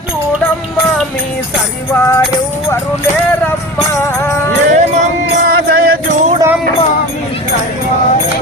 చూడమ్మా మీ సరివారు అరులేరమ్మా ఏమమ్మా దయ చూడమ్మా. మీ సరివారు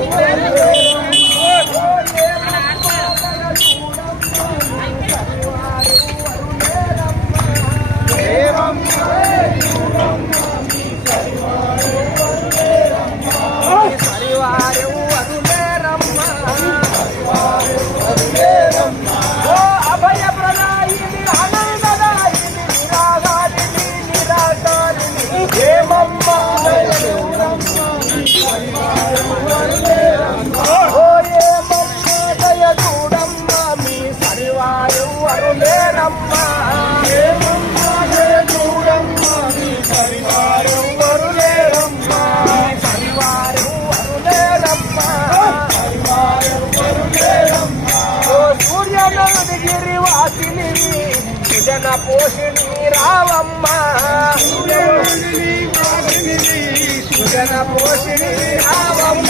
సుజన పోషిణి రావమ్మ.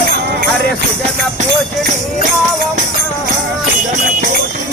అరే సుజన పోషిణి రావమ్మ. సుజన పోషిణి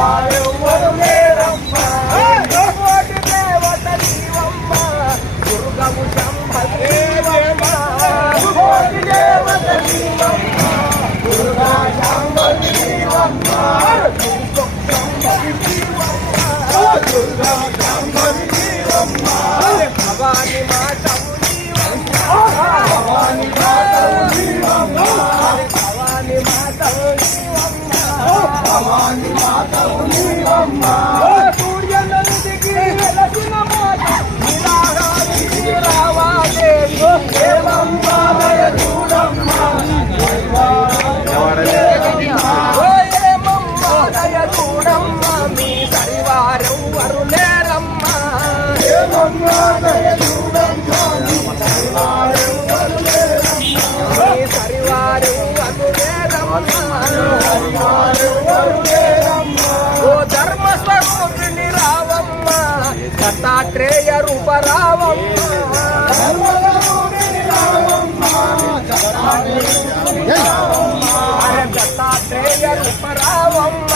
fire. మాతవు నీవమ్మా జయ రూపరావమ్మ. దత్తాత్రేయ రూపరావమ్మ.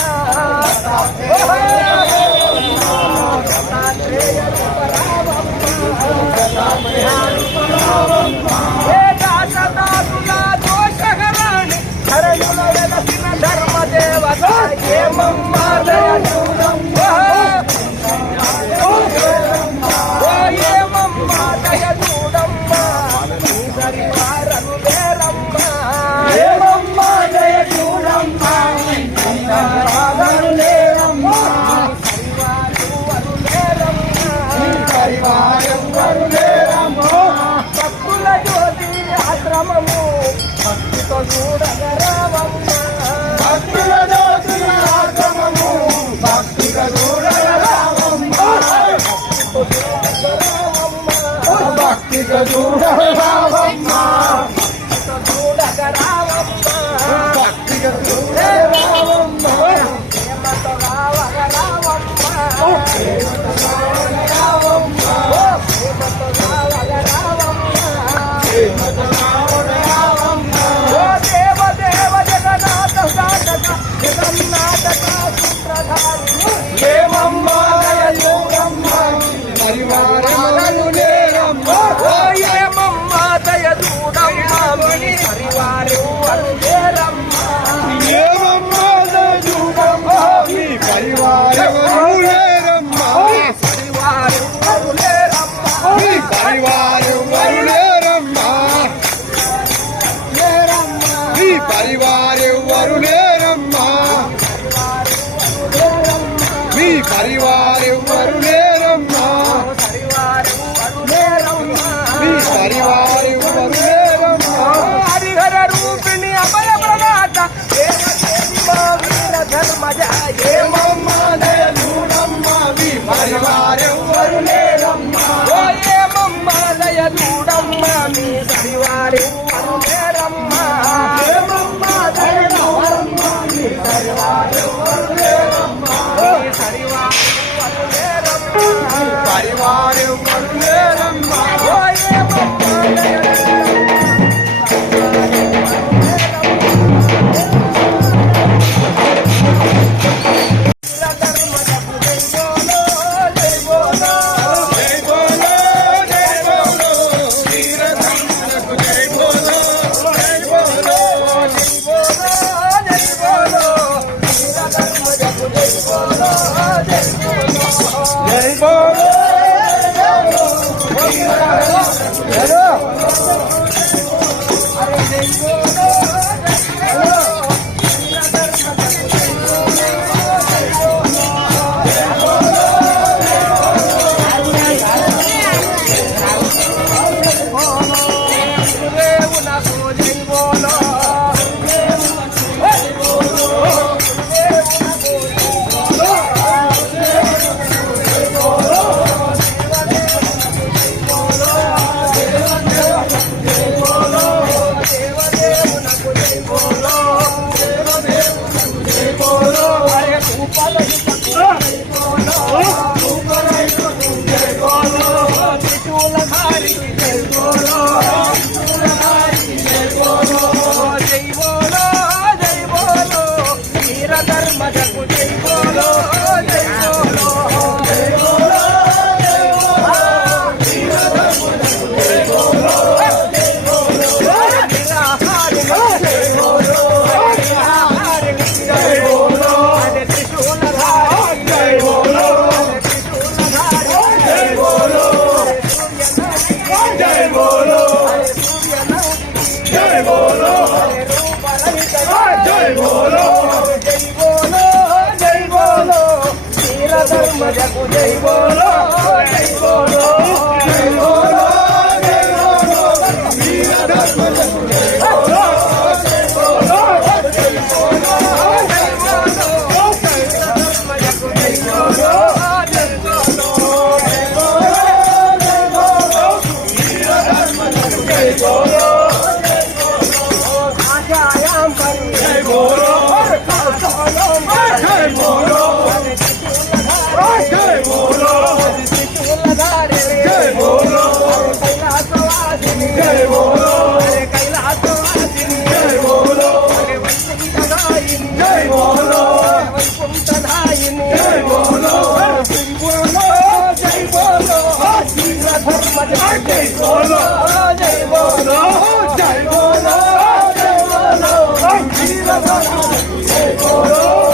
করো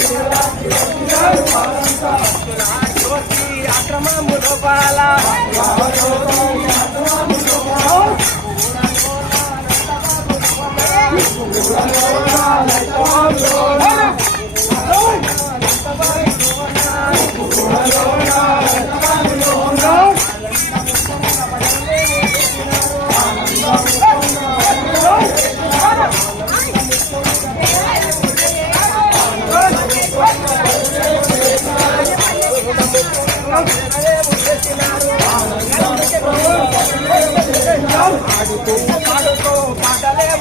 శివరాత్రి వచ్చినారు లోపాల అందరికీ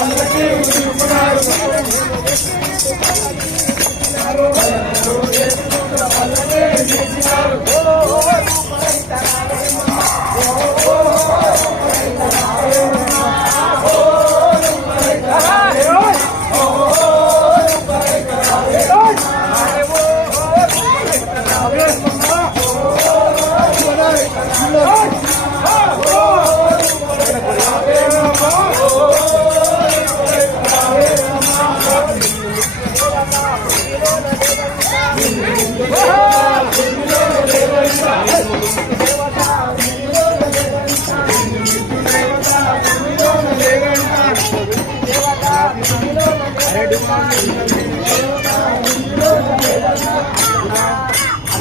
అందరికీ Thank you.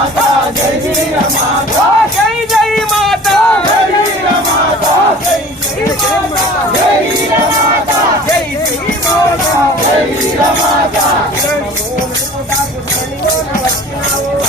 జై జై మాతా. జై జై మాతా. ధర్మము నిలుపుటాకు ధరణిలో అహింసా ధర్మము నిలుపుదావు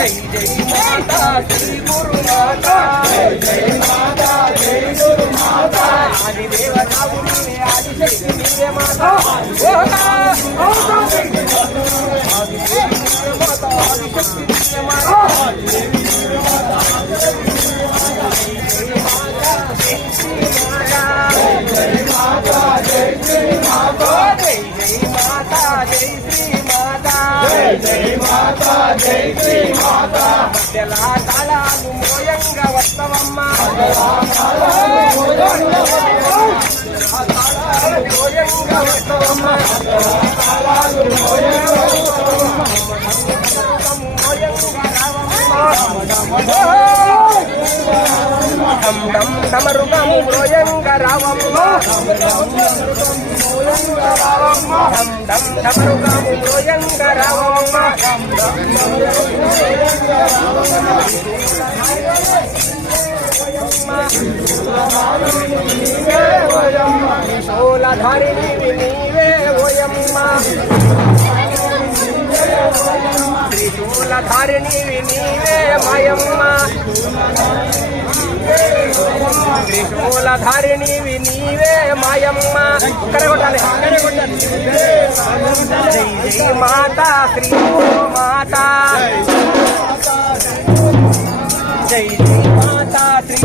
జై జై మాతా శ్రీ గురు మాతా ఆది దేవతావు నీవే ఆది శక్తి నీవే మాతా జై మధ్యలా తాళాలు మోయంగా వస్తవమ్మ. మోయంగా వస్తవమ్మ. మోయంగా డమ్ డమ్ డమరుగము మోయంగా రావమ్మ డమ్ డమ్ డమరుగము మోయంగా శూలధారిణి నీవే ఓయమ్మ. త్రిశూలధారిణి నీవే మాయమ్మ త్రిశూలధారిణి నీవే మాయమ్మ కరగొట్టాలి కరగొట్టాలి జై జై మాతా శ్రీ మాతా జై జై మాతా శ్రీ